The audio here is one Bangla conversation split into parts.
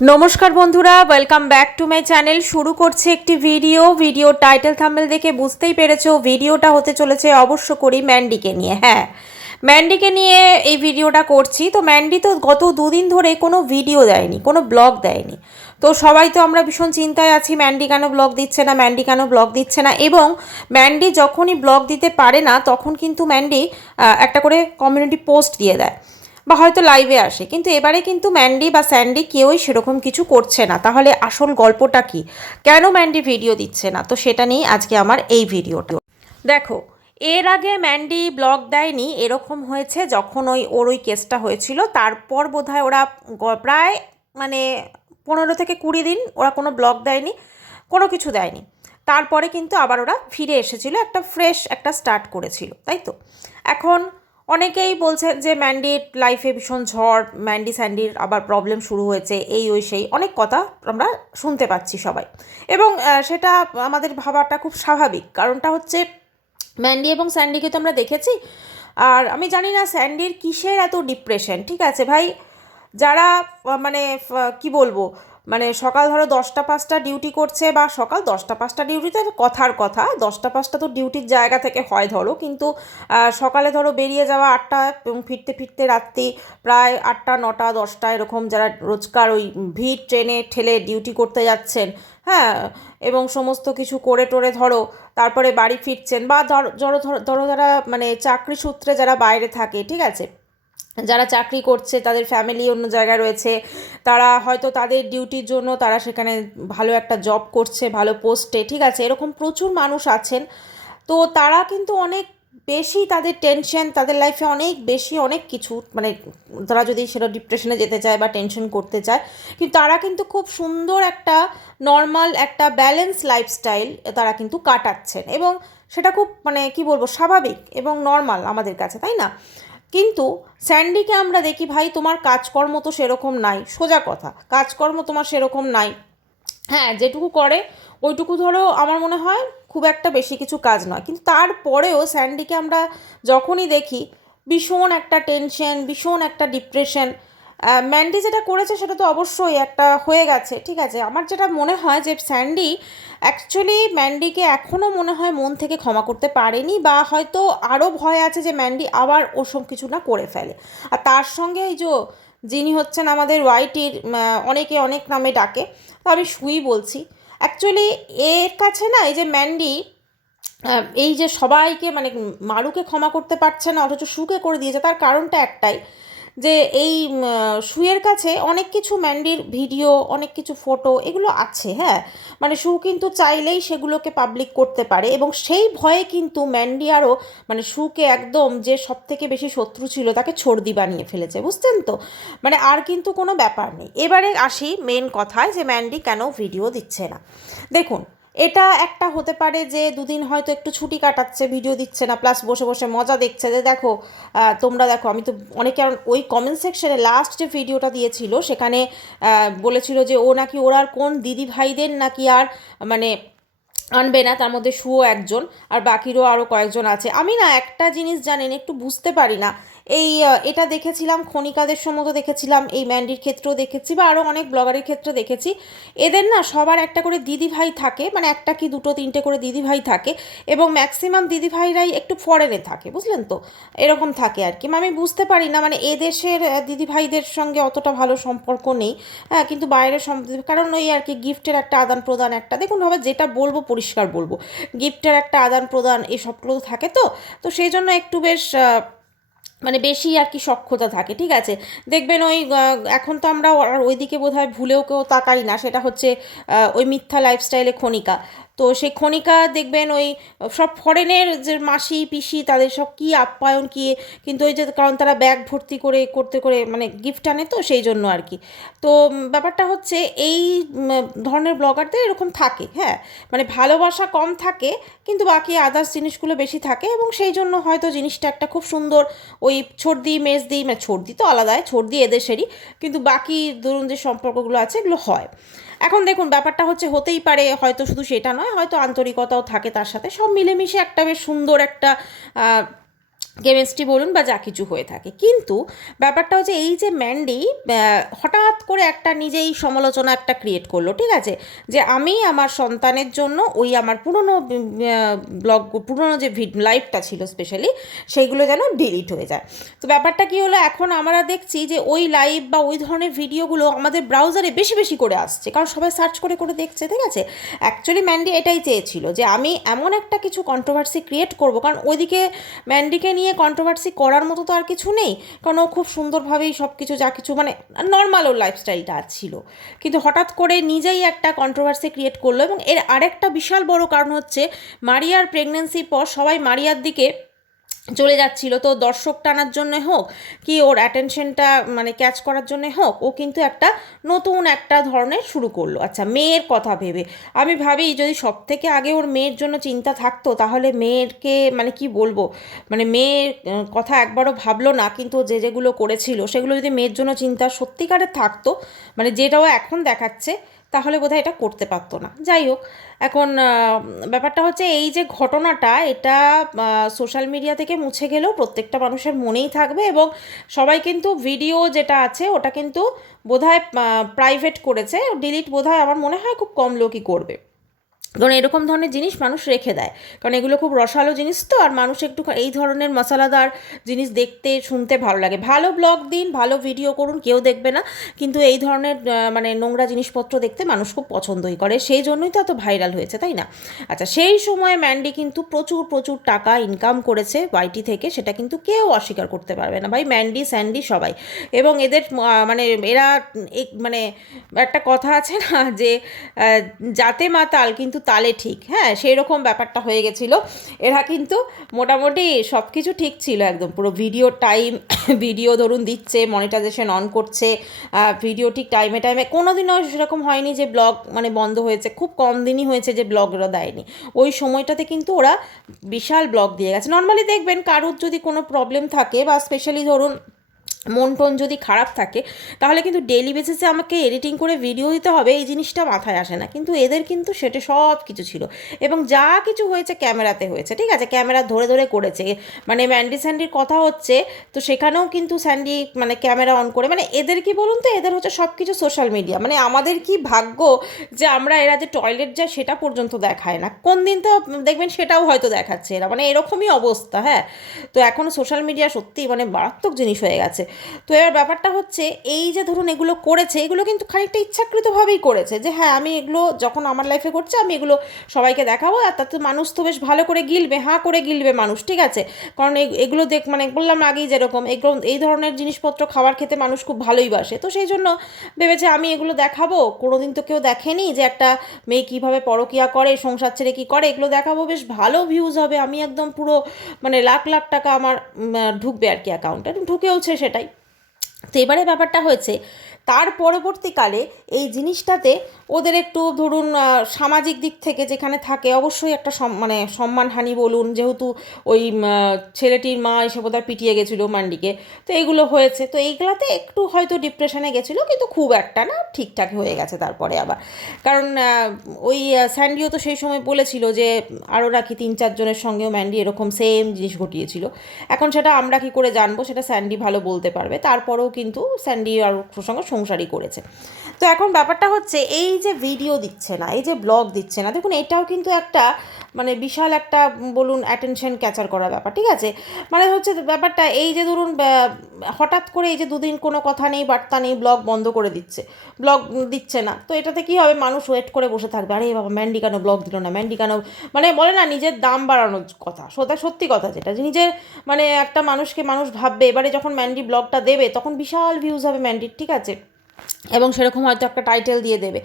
নমস্কার বন্ধুরা, welcome back to my channel. শুরু করছে একটি ভিডিও টাইটেল থাম্বনেল দেখে বুঝতেই পেরেছো ভিডিওটা হতে চলেছে অবশ্য করি ম্যান্ডিকে নিয়ে। হ্যাঁ, ম্যান্ডিকে নিয়ে এই ভিডিওটা করছি। তো ম্যান্ডি তো গত দুদিন ধরে কোনো ভিডিও দেয়নি, কোনো ব্লগ দেয়নি। তো সবাই তো আমরা ভীষণ চিন্তায় আছি, ম্যান্ডি কেন ব্লগ দিচ্ছে না, ম্যান্ডি কেন ব্লগ দিচ্ছে না। এবং ম্যান্ডি যখনই ব্লগ দিতে পারে না তখন কিন্তু ম্যান্ডি একটা করে কমিউনিটি পোস্ট দিয়ে দেয় বা হয়তো লাইভে আসে, কিন্তু এবারে কিন্তু ম্যান্ডি বা স্যান্ডি কেউই সেরকম কিছু করছে না। তাহলে আসল গল্পটা কি, কেন ম্যান্ডি ভিডিও দিচ্ছে না? তো সেটা নিয়ে আজকে আমার এই ভিডিওটা। দেখো, এর আগে ম্যান্ডি ব্লগ দেয়নি এরকম হয়েছে যখন ওর কেসটা হয়েছিল। তারপর বোধহয় ওরা প্রায় মানে 15 থেকে 20 দিন ওরা কোনো ব্লগ দেয়নি, কোনো কিছু দেয়নি। তারপরে কিন্তু আবার ওরা ফিরে এসেছিল, একটা ফ্রেশ একটা স্টার্ট করেছিল, তাই তো। এখন অনেকেই বলছেন যে ম্যান্ডির লাইফে ভীষণ ঝড়, ম্যান্ডি স্যান্ডির আবার প্রবলেম শুরু হয়েছে, এই ওই সেই অনেক কথা আমরা শুনতে পাচ্ছি সবাই। এবং সেটা আমাদের ভাবাটা খুব স্বাভাবিক। কারণটা হচ্ছে ম্যান্ডি এবং স্যান্ডিকে তো আমরা দেখেছি। আর আমি জানি না স্যান্ডির কিসের এত ডিপ্রেশন। ঠিক আছে ভাই, যারা মানে কি বলবো, মানে সকাল ধরো 10টা 5টা ডিউটি করছে, বা সকাল 10টা 5টা ডিউটিতে কথার কথা, 10টা 5টা তো ডিউটির জায়গা থেকে হয় ধরো, কিন্তু সকালে ধরো বেরিয়ে যাওয়া 8টা এবং ফিরতে ফিরতে রাত্রি প্রায় 8টা 9টা 10টা এরকম, যারা রোজকার ওই ভিড় ট্রেনে ঠেলে ডিউটি করতে যাচ্ছেন, হ্যাঁ, এবং সমস্ত কিছু করে টোরে ধরো তারপরে বাড়ি ফিরছেন, বা ধরো ধরো ধরো যারা মানে চাকরি সূত্রে যারা বাইরে থাকে, ঠিক আছে, যারা চাকরি করছে তাদের ফ্যামিলি অন্য জায়গায় রয়েছে, তারা হয়তো তাদের ডিউটির জন্য তারা সেখানে ভালো একটা জব করছে, ভালো পোস্টে, ঠিক আছে, এরকম প্রচুর মানুষ আছেন। তো তারা কিন্তু অনেক বেশি তাদের টেনশন, তাদের লাইফে অনেক বেশি অনেক কিছু, মানে তারা যদি সেটা ডিপ্রেশনে যেতে চায় বা টেনশন করতে চায়, কিন্তু তারা কিন্তু খুব সুন্দর একটা নর্মাল একটা ব্যালেন্স লাইফস্টাইল তারা কিন্তু কাটাচ্ছেন, এবং সেটা খুব মানে কি বলবো স্বাভাবিক এবং নর্মাল আমাদের কাছে, তাই না? কিন্তু স্যান্ডিকে আমরা দেখি ভাই, তোমার কাজকর্ম তো সেরকম নাই, সোজা কথা, কাজকর্ম তোমার সেরকম নাই। হ্যাঁ, যেটুকু করে ওইটুকু ধরো আমার মনে হয় খুব একটা বেশি কিছু কাজ নয়, কিন্তু তারপরেও স্যান্ডিকে আমরা যখনই দেখি ভীষণ একটা টেনশন, ভীষণ একটা ডিপ্রেশন। ম্যান্ডি যেটা করেছে সেটা তো অবশ্যই একটা হয়ে গেছে, ঠিক আছে। আমার যেটা মনে হয় যে স্যান্ডি অ্যাকচুয়ালি ম্যান্ডিকে এখনও মনে হয় মন থেকে ক্ষমা করতে পারেনি, বা হয়তো আরও ভয় আছে যে ম্যান্ডি আবার ওসব কিছু না করে ফেলে। আর তার সঙ্গে এই যে যিনি হচ্ছেন আমাদের ওয়াইটির, অনেকে অনেক নামে ডাকে, তো আমি সুই বলছি। অ্যাকচুয়ালি এর কাছে না এই যে ম্যান্ডি এই যে সবাইকে মানে মারুকে ক্ষমা করতে পারছে না অথচ সুকে করে দিয়েছে, তার কারণটা একটাই, যে এই সুয়ের কাছে অনেক কিছু ম্যান্ডির ভিডিও, অনেক কিছু ফটো এগুলো আছে। হ্যাঁ, মানে সু কিন্তু চাইলেই সেগুলোকে পাবলিক করতে পারে, এবং সেই ভয়ে কিন্তু ম্যান্ডি আরও মানে সুকে একদম যে সব থেকে বেশি শত্রু ছিল তাকে ছর্দি বানিয়ে ফেলেছে, বুঝছেন তো। মানে আর কিন্তু কোনো ব্যাপার নেই। এবারে আসি মেন কথায়, যে ম্যান্ডি কেন ভিডিও দিচ্ছে না। দেখুন, এটা একটা হতে পারে যে দুদিন হয়তো একটু ছুটি কাটাচ্ছে, ভিডিও দিচ্ছে না, প্লাস বসে বসে মজা দেখছে, যে দেখো তোমরা দেখো, আমি তো অনেকে ওই কমেন্ট সেকশনে লাস্ট যে ভিডিওটা দিয়েছিল সেখানে বলেছিল যে ও নাকি ওর আর কোন দিদি ভাইদের নাকি আর মানে আনবে না, তার মধ্যে সুও একজন, আর বাকিরও আরও কয়েকজন আছে। আমি না একটা জিনিস জানেন একটু বুঝতে পারি না, এই এটা দেখেছিলাম খনিকাদের সময় তো দেখেছিলাম, এই ম্যান্ডির ক্ষেত্রেও দেখেছি, বা আরও অনেক ব্লগারের ক্ষেত্রে দেখেছি, এদের না সবার একটা করে দিদি ভাই থাকে, মানে একটা কি দুটো তিনটে করে দিদি ভাই থাকে, এবং ম্যাক্সিমাম দিদি ভাইরাই একটু ফরেনে থাকে, বুঝলেন তো, এরকম থাকে আর কি। আমি বুঝতে পারি না, মানে এদেশের দিদি ভাইদের সঙ্গে অতটা ভালো সম্পর্ক নেই, হ্যাঁ, কিন্তু বাইরের কারণ ওই আর কি গিফটের একটা আদান প্রদান, একটা দেখুন হবে, যেটা বলবো পরিষ্কার বলবো, গিফটের একটা আদান প্রদান এসবগুলো থাকে, তো তো সেই জন্য একটু বেশ মানে বেশি আর কি সখ্যতা থাকে, ঠিক আছে। দেখবেন ওই এখন তো আমরা আর ওইদিকে বোধহয় ভুলেও কেউ তাকাই না, সেটা হচ্ছে ওই মিথ্যা লাইফস্টাইলে খনিকা। তো সেই খনিকা দেখবেন ওই সব ফরেনের যে মাসি পিসি তাদের সব কী আপ্যায়ন কী, কিন্তু ওই যে কারণ তারা ব্যাগ ভর্তি করে করতে করে মানে গিফট আনে, তো সেই জন্য আর কি। তো ব্যাপারটা হচ্ছে এই ধরনের ব্লগারদের এরকম থাকে, হ্যাঁ, মানে ভালোবাসা কম থাকে কিন্তু বাকি আদার্স জিনিসগুলো বেশি থাকে, এবং সেই জন্য হয়তো জিনিসটা একটা খুব সুন্দর ওই ছর্দি মেজদি, মানে ছর্দি তো আলাদাই, ছর্দি এদেশেরই, কিন্তু বাকি ধরুন যে সম্পর্কগুলো আছে এগুলো হয়। এখন দেখুন ব্যাপারটা হচ্ছে হতেই পারে হয়তো শুধু সেটা নয়, হয়তো আন্তরিকতাও থাকে তার সাথে, সব মিলেমিশে একটা বেশ সুন্দর একটা কেমিস্ট্রি বলুন বা যা কিছু হয়ে থাকে। কিন্তু ব্যাপারটা হচ্ছে এই যে ম্যান্ডি হঠাৎ করে একটা নিজেই সমালোচনা একটা ক্রিয়েট করলো, ঠিক আছে, যে আমি আমার সন্তানের জন্য ওই আমার পুরনো ব্লগ, পুরনো যে লাইভটা ছিল স্পেশালি, সেইগুলো যেন ডিলিট হয়ে যায়। তো ব্যাপারটা কী হলো, এখন আমরা দেখছি যে ওই লাইভ বা ওই ধরনের ভিডিওগুলো আমাদের ব্রাউজারে বেশি বেশি করে আসছে, কারণ সবাই সার্চ করে করে দেখছে, ঠিক আছে। অ্যাকচুয়ালি ম্যান্ডি এটাই চেয়েছিল যে আমি এমন একটা কিছু কন্ট্রোভার্সি ক্রিয়েট করব, কারণ ওইদিকে ম্যান্ডিকে নিয়ে কন্ট্রোভার্সি করার মতো তো আর কিছু নেই, কারণ ও খুব সুন্দরভাবেই সব কিছু যা কিছু মানে নর্মাল ওর লাইফস্টাইলটা ছিল। কিন্তু হঠাৎ করে নিজেই একটা কন্ট্রোভার্সি ক্রিয়েট করলো। এবং এর আরেকটা বিশাল বড় কারণ হচ্ছে মারিয়ার প্রেগনেন্সির পর সবাই মারিয়ার দিকে চলে যাচ্ছিল, তো দর্শক টানার জন্য হোক কি ওর অ্যাটেনশনটা মানে ক্যাচ করার জন্য হোক, ও কিন্তু একটা নতুন একটা ধরনের শুরু করলো। আচ্ছা, মেয়ের কথা ভেবে আমি ভাবি যদি সব থেকে আগে ওর মেয়ের জন্য চিন্তা থাকতো, তাহলে মেয়েরকে মানে কি বলবো, মানে মেয়ের কথা একবারও ভাবলো না, কিন্তু যে যেগুলো করেছিল সেগুলো যদি মেয়ের জন্য চিন্তা সত্যিকারের থাকতো, মানে যেটাও এখন দেখাচ্ছে, তাহলে বোধহয় এটা করতে পারতো না। যাই হোক, এখন ব্যাপারটা হচ্ছে এই যে ঘটনাটা, এটা সোশ্যাল মিডিয়া থেকে মুছে গেলেও প্রত্যেকটা মানুষের মনেই থাকবে। এবং সবাই কিন্তু ভিডিও যেটা আছে ওটা কিন্তু বোধহয় প্রাইভেট করেছে, ডিলিট বোধহয় আমার মনে হয় খুব কম লোকই করবে, কারণ এরকম ধরনের জিনিস মানুষ রেখে দেয়, কারণ এগুলো খুব রসালো জিনিস তো, আর মানুষ একটু এই ধরনের মশলাদার জিনিস দেখতে শুনতে ভালো লাগে। ভালো ব্লগ দিন, ভালো ভিডিও করুন, কেউ দেখবে না, কিন্তু এই ধরনের মানে নোংরা জিনিসপত্র দেখতে মানুষ খুব পছন্দই করে, সেই জন্যই তো এত ভাইরাল হয়েছে, তাই না? আচ্ছা, সেই সময় ম্যান্ডি কিন্তু প্রচুর প্রচুর টাকা ইনকাম করেছে ওয়াইটি থেকে, সেটা কিন্তু কেউ অস্বীকার করতে পারবে না ভাই, ম্যান্ডি স্যান্ডি সবাই। এবং এদের মানে এরা মানে একটা কথা আছে না যে জাতে মাতাল কিন্তু তালে ঠিক, হ্যাঁ, সেই রকম ব্যাপারটা হয়ে গেছিলো। এরা কিন্তু মোটামুটি সব কিছু ঠিক ছিল একদম, পুরো ভিডিও টাইম ভিডিও ধরুন দিচ্ছে, মনিটাইজেশন অন করছে, ভিডিও ঠিক টাইমে টাইমে, কোনো দিনও সেরকম হয়নি যে ব্লগ মানে বন্ধ হয়েছে, খুব কম দিনই হয়েছে যে ব্লগরা দেয়নি। ওই সময়টাতে কিন্তু ওরা বিশাল ব্লগ দিয়ে গেছে। নর্মালি দেখবেন কারুর যদি কোনো প্রবলেম থাকে বা স্পেশালি ধরুন মন টন যদি খারাপ থাকে, তাহলে কিন্তু ডেইলি বেসিসে আমাকে এডিটিং করে ভিডিও দিতে হবে, এই জিনিসটা মাথায় আসে না, কিন্তু এদের কিন্তু সেটা সব কিছু ছিল। এবং যা কিছু হয়েছে ক্যামেরাতে হয়েছে, ঠিক আছে, ক্যামেরা ধরে ধরে করেছে। মানে ম্যান্ডি স্যান্ডির কথা হচ্ছে, তো সেখানেও কিন্তু স্যান্ডি মানে ক্যামেরা অন করে, মানে এদের কি বলুন তো, এদের হচ্ছে সব কিছু সোশ্যাল মিডিয়া, মানে আমাদের কি ভাগ্য যে আমরা এরা যে টয়লেট যায় সেটা পর্যন্ত দেখায় না, কোন দিন তো দেখবেন সেটাও হয়তো দেখাচ্ছে এরা, মানে এরকমই অবস্থা। হ্যাঁ, তো এখন সোশ্যাল মিডিয়া সত্যি মানে মারাত্মক জিনিস হয়ে গেছে। তো এবার ব্যাপারটা হচ্ছে এই যে ধরুন এগুলো করেছে, এগুলো কিন্তু খানিকটা ইচ্ছাকৃতভাবেই করেছে, যে হ্যাঁ আমি এগুলো যখন আমার লাইফে করছে আমি এগুলো সবাইকে দেখাবো, আর তাতে মানুষ তো বেশ ভালো করে গিলবে, হাঁ করে গিলবে মানুষ, ঠিক আছে, কারণ এগুলো মানে বললাম আগেই যেরকম এগুলো এই ধরনের জিনিসপত্র খাবার খেতে মানুষ খুব ভালোই বাসে, তো সেই জন্য ভেবেছে আমি এগুলো দেখাবো, কোনোদিন তো কেউ দেখেনি যে একটা মেয়ে কীভাবে পরকিয়া করে, সংসার ছেড়ে কী করে, এগুলো দেখাবো, বেশ ভালো ভিউজ হবে, আমি একদম পুরো মানে লাখ লাখ টাকা আমার ঢুকবে আর কি অ্যাকাউন্টে, ঢুকেওছে সেটাই। তো এবারে ব্যাপারটা হয়েছে, তার পরবর্তীকালে এই জিনিসটাতে ওদের একটু ধরুন সামাজিক দিক থেকে যেখানে থাকে অবশ্যই একটা মানে সম্মানহানি বলুন, যেহেতু ওই ছেলেটির মা এসে বোধহয় পিটিয়ে গেছিলো ম্যান্ডিকে, তো এইগুলো হয়েছে, তো এইগুলাতে একটু হয়তো ডিপ্রেশনে গেছিলো, কিন্তু খুব একটা না, ঠিকঠাক হয়ে গেছে তারপরে আবার। কারণ ওই স্যান্ডিও তো সেই সময় বলেছিল যে আরও নাকি 3-4 জনের সঙ্গেও ম্যান্ডি এরকম সেম জিনিস ঘটিয়েছিল। এখন সেটা আমরা কি করে জানবো, সেটা স্যান্ডি ভালো বলতে পারবে। তারপরেও কিন্তু স্যান্ডি আর ওর সঙ্গে সংসারই করেছে। তো এখন ব্যাপারটা হচ্ছে এই যে ভিডিও দিচ্ছে না, এই যে ব্লগ দিচ্ছে না, দেখুন এটাও কিন্তু একটা মানে বিশাল একটা বলুন অ্যাটেনশন ক্যাচার করার ব্যাপার, ঠিক আছে। মানে হচ্ছে ব্যাপারটা এই যে ধরুন হঠাৎ করে এই যে দুদিন কোনো কথা নেই বার্তা নেই, ব্লগ বন্ধ করে দিচ্ছে, ব্লগ দিচ্ছে না, তো এটাতে কী হবে, মানুষ ওয়েট করে বসে থাকবে, আরে বাবা ম্যান্ডি কেন ব্লগ দিল না, ম্যান্ডি কেন, মানে বলে না নিজের দাম বাড়ানোর কথা, সত্যি কথা যেটা, যে নিজের মানে একটা মানুষকে মানুষ ভাববে, এবারে যখন ম্যান্ডি ব্লগটা দেবে তখন বিশাল ভিউজ হবে ম্যান্ডির, ঠিক আছে, এবং সেরকম হয়তো একটা টাইটেল দিয়ে দেবে।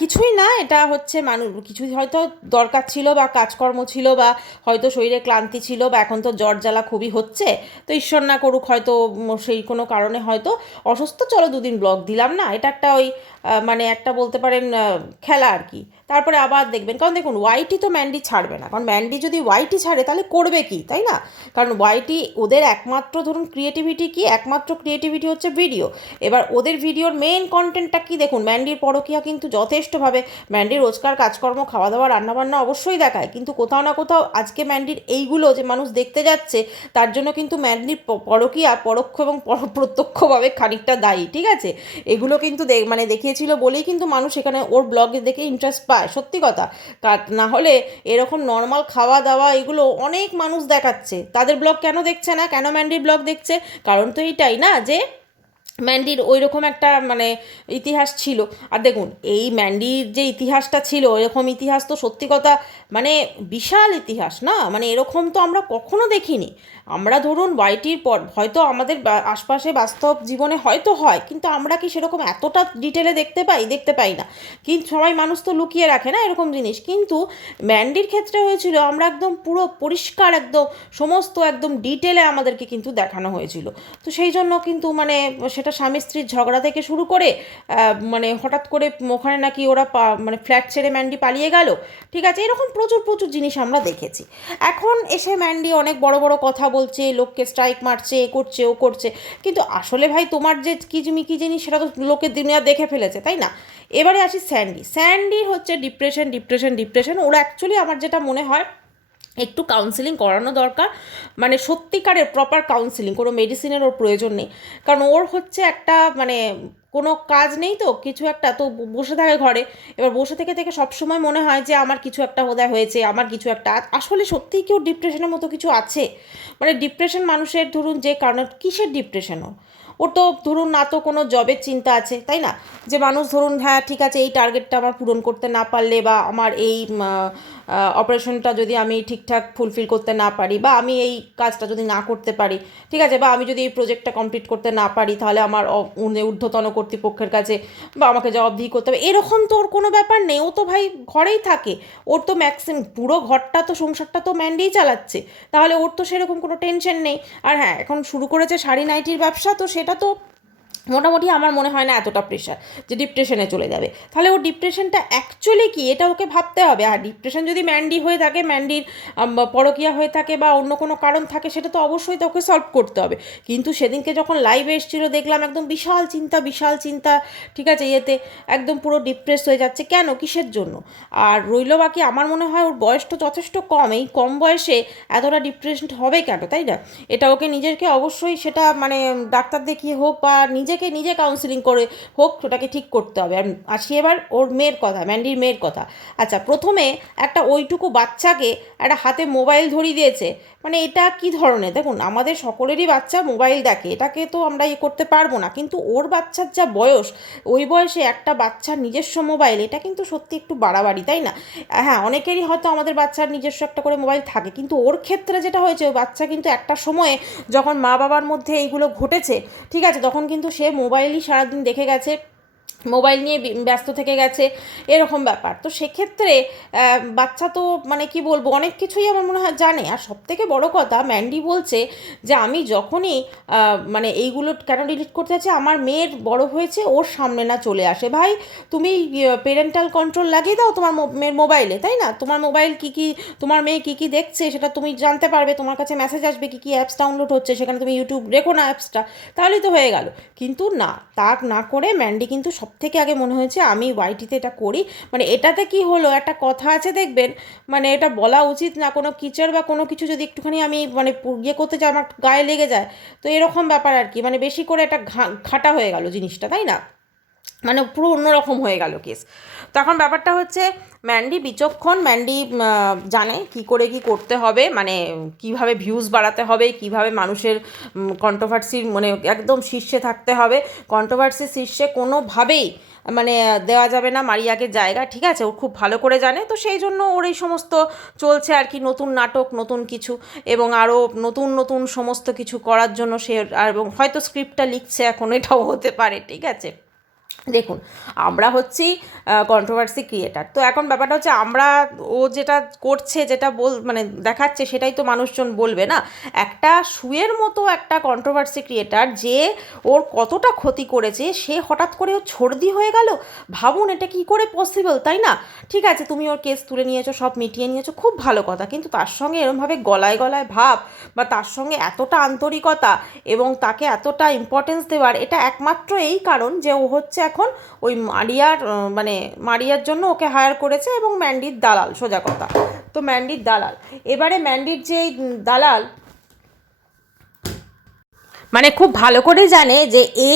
কিছুই না, এটা হচ্ছে মানুষ কিছুই হয়তো দরকার ছিল বা কাজকর্ম ছিল বা হয়তো শরীরে ক্লান্তি ছিল বা এখন তো জ্বর জ্বালা খুবই হচ্ছে, তো ঈশ্বর না করুক হয়তো সেই কোনো কারণে হয়তো অসুস্থ, চলো 2 দিন ব্লগ দিলাম না, এটা একটা ওই মানে একটা বলতে পারেন খেলা আর কি। তারপরে আবার দেখবেন, কারণ দেখুন ওয়াইটি তো ম্যান্ডি ছাড়বে না, কারণ ম্যান্ডি যদি ওয়াইটি ছাড়ে তাহলে করবে কি, তাই না? কারণ ওয়াইটি ওদের একমাত্র ধরুন ক্রিয়েটিভিটি কি, একমাত্র ক্রিয়েটিভিটি হচ্ছে ভিডিও। এবার ওদের ভিডিওর মেন মেইন কন্টেন্টটা কি দেখুন, ম্যান্ডির পরকীয়া কিন্তু যথেষ্টভাবে, ম্যান্ডির রোজকার কাজকর্ম, খাওয়া দাওয়া, রান্নাবান্না অবশ্যই দেখায়, কিন্তু কোথাও না কোথাও আজকে ম্যান্ডির এইগুলো যে মানুষ দেখতে যাচ্ছে, তার জন্য কিন্তু ম্যান্ডির পরকীয়া পরোক্ষ এবং প্রত্যক্ষভাবে খানিকটা দায়ী, ঠিক আছে? এগুলো কিন্তু মানে দেখিয়েছিল বলেই কিন্তু মানুষ এখানে ওর ব্লগে দেখে ইন্টারেস্ট পায়, সত্যি কথা। না হলে এরকম নর্মাল খাওয়া দাওয়া এগুলো অনেক মানুষ দেখাচ্ছে, তাদের ব্লগ কেন দেখছে না, কেন ম্যান্ডির ব্লগ দেখছে? কারণ তো এইটাই না যে ম্যান্ডির ওই রকম একটা মানে ইতিহাস ছিল। আর দেখুন, এই ম্যান্ডির যে ইতিহাসটা ছিল, এরকম ইতিহাস তো সত্যি কথা মানে বিশাল ইতিহাস না, মানে এরকম তো আমরা কখনো দেখিনি। আমরা ধরুন ওয়াইটির পর হয়তো আমাদের আশপাশে বাস্তব জীবনে হয়তো হয়, কিন্তু আমরা কি সেরকম এতটা ডিটেলে দেখতে পাই না। কিন্তু সবাই মানুষ তো লুকিয়ে রাখে না এরকম জিনিস, কিন্তু ম্যান্ডির ক্ষেত্রে হয়েছিল আমরা একদম পুরো পরিষ্কার একদম সমস্ত একদম ডিটেলে আমাদেরকে কিন্তু দেখানো হয়েছিল। তো সেই জন্য কিন্তু মানে সেটা স্বামী স্ত্রীর ঝগড়া থেকে শুরু করে মানে হঠাৎ করে ওখানে নাকি ওরা মানে ফ্ল্যাট ছেড়ে ম্যান্ডি পালিয়ে গেল, ঠিক আছে, এরকম প্রচুর প্রচুর জিনিস আমরা দেখেছি। এখন এসে ম্যান্ডি অনেক বড় বড় কথা বলছে, লোককে স্ট্রাইক মারছে, এ করছে ও করছে, কিন্তু আসলে ভাই তোমার যে কিজমিকি জিনিস সেটা তো লোকের দুনিয়া দেখে ফেলেছে, তাই না? এবারে আসি স্যান্ডির হচ্ছে ডিপ্রেশন। ওরা অ্যাকচুয়ালি আমার যেটা মনে হয় একটু কাউন্সেলিং করানো দরকার, মানে সত্যিকারের প্রপার কাউন্সেলিং, কোনো মেডিসিনের ওর প্রয়োজন নেই। কারণ ওর হচ্ছে একটা মানে কোনো কাজ নেই তো, কিছু একটা তো বসে থাকে ঘরে, এবার বসে থেকে থেকে সবসময় মনে হয় যে আমার কিছু একটা বোধহয় হয়েছে, আমার কিছু একটা আসলে সত্যিই কি ওর ডিপ্রেশনের মতো কিছু আছে? মানে ডিপ্রেশন মানুষের ধরুন যে কারণে, কিসের ডিপ্রেশন ওর তো ধরুন না তো কোনো জবের চিন্তা আছে, তাই না? যে মানুষ ধরুন হ্যাঁ ঠিক আছে, এই টার্গেটটা আমার পূরণ করতে না পারলে, বা আমার এই অপারেশনটা যদি আমি ঠিকঠাক ফুলফিল করতে না পারি, বা আমি এই কাজটা যদি না করতে পারি, ঠিক আছে, বা আমি যদি এই প্রজেক্টটা কমপ্লিট করতে না পারি, তাহলে আমার ঊর্ধ্বতন কর্তৃপক্ষের কাছে বা আমাকে জবাবদিহি করতে হবে, এরকম তো ওর কোনো ব্যাপার নেই। ও তো ভাই ঘরেই থাকে, ওর তো ম্যাক্সিমাম পুরো ঘরটা তো সংসারটা তো ম্যান্ডিই চালাচ্ছে, তাহলে ওর তো সেরকম কোনো টেনশন নেই। আর হ্যাঁ, এখন শুরু করেছে শাড়ি নাইটির ব্যবসা, তো সেটা তো মোটামুটি আমার মনে হয় না এতটা প্রেশার যে ডিপ্রেশনে চলে যাবে। তাহলে ওর ডিপ্রেশনটা অ্যাকচুয়ালি কি, এটা ওকে ভাবতে হবে। আর ডিপ্রেশন যদি ম্যান্ডি হয়ে থাকে, ম্যান্ডির পরকীয়া হয়ে থাকে, বা অন্য কোনো কারণ থাকে, সেটা তো অবশ্যই তো ওকে সলভ করতে হবে। কিন্তু সেদিনকে যখন লাইভে এসেছিলো দেখলাম একদম বিশাল চিন্তা, ঠিক আছে, ইয়েতে একদম পুরো ডিপ্রেস হয়ে যাচ্ছে, কেন, কিসের জন্য? আর রইল বাকি, আমার মনে হয় ওর বয়সটা যথেষ্ট কম, এই কম বয়সে এতটা ডিপ্রেশন হবে কেন, তাই না? এটা ওকে নিজেকে অবশ্যই সেটা মানে ডাক্তার দেখিয়ে হোক বা নিজে কাউন্সিলিং করে হোক, ওটাকে ঠিক করতে হবে। আর আসি এবার ওর মেয়ের কথা, ম্যান্ডির মেয়ের কথা। আচ্ছা, প্রথমে একটা ওইটুকু বাচ্চাকে একটা হাতে মোবাইল ধরিয়ে দিয়েছে, মানে এটা কি ধরনের? দেখুন, আমাদের সকলেরই বাচ্চা মোবাইল দেখে, এটাকে তো আমরা করতে পারবো না, কিন্তু ওর বাচ্চার যা বয়স, ওই বয়সে একটা বাচ্চার নিজস্ব মোবাইল, এটা কিন্তু সত্যি একটু বাড়াবাড়ি, তাই না? হ্যাঁ, অনেকেরই হয়তো আমাদের বাচ্চার নিজস্ব একটা করে মোবাইল থাকে, কিন্তু ওর ক্ষেত্রে যেটা হয়েছে, ওই বাচ্চা কিন্তু একটা সময়ে যখন মা বাবার মধ্যে এইগুলো ঘটেছে, ঠিক আছে, তখন কিন্তু সে মোবাইলই সারাদিন দেখে গেছে, মোবাইল নিয়ে ব্যস্ত থেকে গেছে, এরকম ব্যাপার। তো সেক্ষেত্রে বাচ্চা তো মানে কি বলবো, অনেক কিছুই আমার মনে হয় জানে। আর সবথেকে বড় কথা, ম্যান্ডি বলছে যে আমি যখনই মানে এইগুলো কেন ডিলিট করতে যাচ্ছি, আমার মেয়ের বড় হয়েছে, ওর সামনে না চলে আসে। ভাই, তুমি পেরেন্টাল কন্ট্রোল লাগিয়ে দাও তোমার মেয়ের মোবাইলে, তাই না? তোমার মোবাইল কী তোমার মেয়ে কী দেখছে সেটা তুমি জানতে পারবে, তোমার কাছে মেসেজ আসবে কী অ্যাপস ডাউনলোড হচ্ছে, সেখানে তুমি ইউটিউব রেখো না অ্যাপসটা, তাহলেই তো হয়ে গেল। কিন্তু না, তা না করে ম্যান্ডি কিন্তু সব থেকে আগে মনে হয়েছে আমি ওয়াইটিতে এটা করি, মানে এটাতে কি হলো, একটা কথা আছে দেখবেন, মানে এটা বলা উচিত না, কোনো কিচার বা কোনো কিছু যদি একটুখানি আমি মানে ইয়ে করতে যাই, আমার গায়ে লেগে যায়, তো এরকম ব্যাপার আর কি, মানে বেশি করে একটা ঘাটা হয়ে গেল জিনিসটা, তাই না? মানে পুরো অন্যরকম হয়ে গেল কেস। তখন ব্যাপারটা হচ্ছে, ম্যান্ডি বিচক্ষণ, ম্যান্ডি জানে কি করে কি করতে হবে, মানে কিভাবে ভিউজ বাড়াতে হবে, কিভাবে মানুষের কন্ট্রোভার্সির মানে একদম শীর্ষে থাকতে হবে। কন্ট্রোভার্সির শীর্ষে কোনোভাবেই মানে দেওয়া যাবে না মারিয়াকে জায়গা, ঠিক আছে, ও খুব ভালো করে জানে। তো সেই জন্য ওর এই সমস্ত চলছে আর কি, নতুন নাটক, নতুন কিছু, এবং আরও নতুন সমস্ত কিছু করার জন্য সে, আর এবং হয়তো স্ক্রিপ্টটা লিখছে এখন, এটাও হতে পারে, ঠিক আছে। দেখুন, আমরা হচ্ছি কন্ট্রোভার্সি ক্রিয়েটার। তো এখন ব্যাপারটা হচ্ছে আমরা ও যেটা করছে, যেটা মানে দেখাচ্ছে, সেটাই তো মানুষজন বলবে না। একটা শুয়ের মতো একটা কন্ট্রোভার্সি ক্রিয়েটার, যে ওর কতটা ক্ষতি করেছে, সে হঠাৎ করে ও ছর্দি হয়ে গেল। ভাবুন এটা কি করে পসিবল, তাই না? ঠিক আছে, তুমি ওর কেস তুলে নিয়েছো, সব মিটিয়ে নিয়েছো, খুব ভালো কথা, কিন্তু তার সঙ্গে এরমভাবে গলায় গলায় ভাব, বা তার সঙ্গে এতটা আন্তরিকতা এবং তাকে এতটা ইম্পর্টেন্স দেওয়ার, এটা একমাত্র এই কারণ যে ও হচ্ছে এখন ওই মারিয়ার মানে মারিয়ার জন্য ওকে হায়ার করেছে, এবং ম্যান্ডির দালাল, সোজা কথা। তো ম্যান্ডির দালাল, এবারে ম্যান্ডির যে দালাল মানে খুব ভালো করে জানে যে এ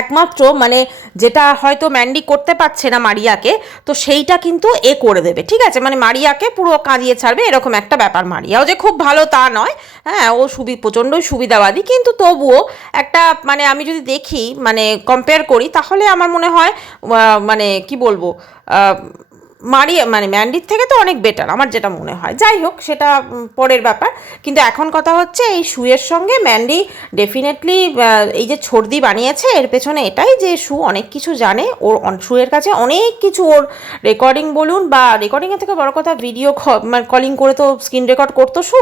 একমাত্র মানে যেটা হয়তো ম্যান্ডি করতে পারছে না মারিয়াকে, তো সেইটা কিন্তু এ করে দেবে, ঠিক আছে? মানে মারিয়াকে পুরো কাঁদিয়ে ছাড়বে, এরকম একটা ব্যাপার। মারিয়াও যে খুব ভালো তা নয়, হ্যাঁ, ও প্রচণ্ডই সুবিধাবাদী, কিন্তু তবুও একটা মানে আমি যদি দেখি, মানে কম্পেয়ার করি, তাহলে আমার মনে হয় মানে কি বলবো, মারিয়া মানে ম্যান্ডির থেকে তো অনেক বেটার, আমার যেটা মনে হয়। যাই হোক, সেটা পরের ব্যাপার। কিন্তু এখন কথা হচ্ছে এই শুয়ের সঙ্গে ম্যান্ডি ডেফিনেটলি এই যে ছর্দি বানিয়েছে, এর পেছনে এটাই যে শু অনেক কিছু জানে, ওর শুয়ের কাছে অনেক কিছু, ওর রেকর্ডিং বলুন, বা রেকর্ডিংয়ের থেকে বড় কথা ভিডিও কলিং করে তো স্ক্রিন রেকর্ড করতো শু,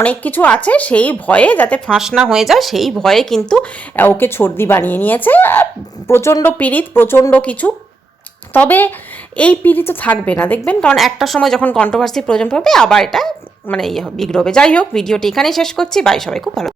অনেক কিছু আছে। সেই ভয়ে যাতে ফাঁস না হয়ে যায়, সেই ভয়ে কিন্তু ওকে ছর্দি বানিয়ে নিয়েছে। প্রচণ্ড পীড়িত, প্রচণ্ড কিছু। তবে এই পিড়ি তো থাকবে না, দেখবেন, কারণ একটা সময় যখন কন্ট্রোভার্সি প্রয়োজন পড়বে, আবার এটা মানে বিগড়বে। যাই হোক, ভিডিওটি এখানেই শেষ করছি। বাই, সবাই খুব ভালো।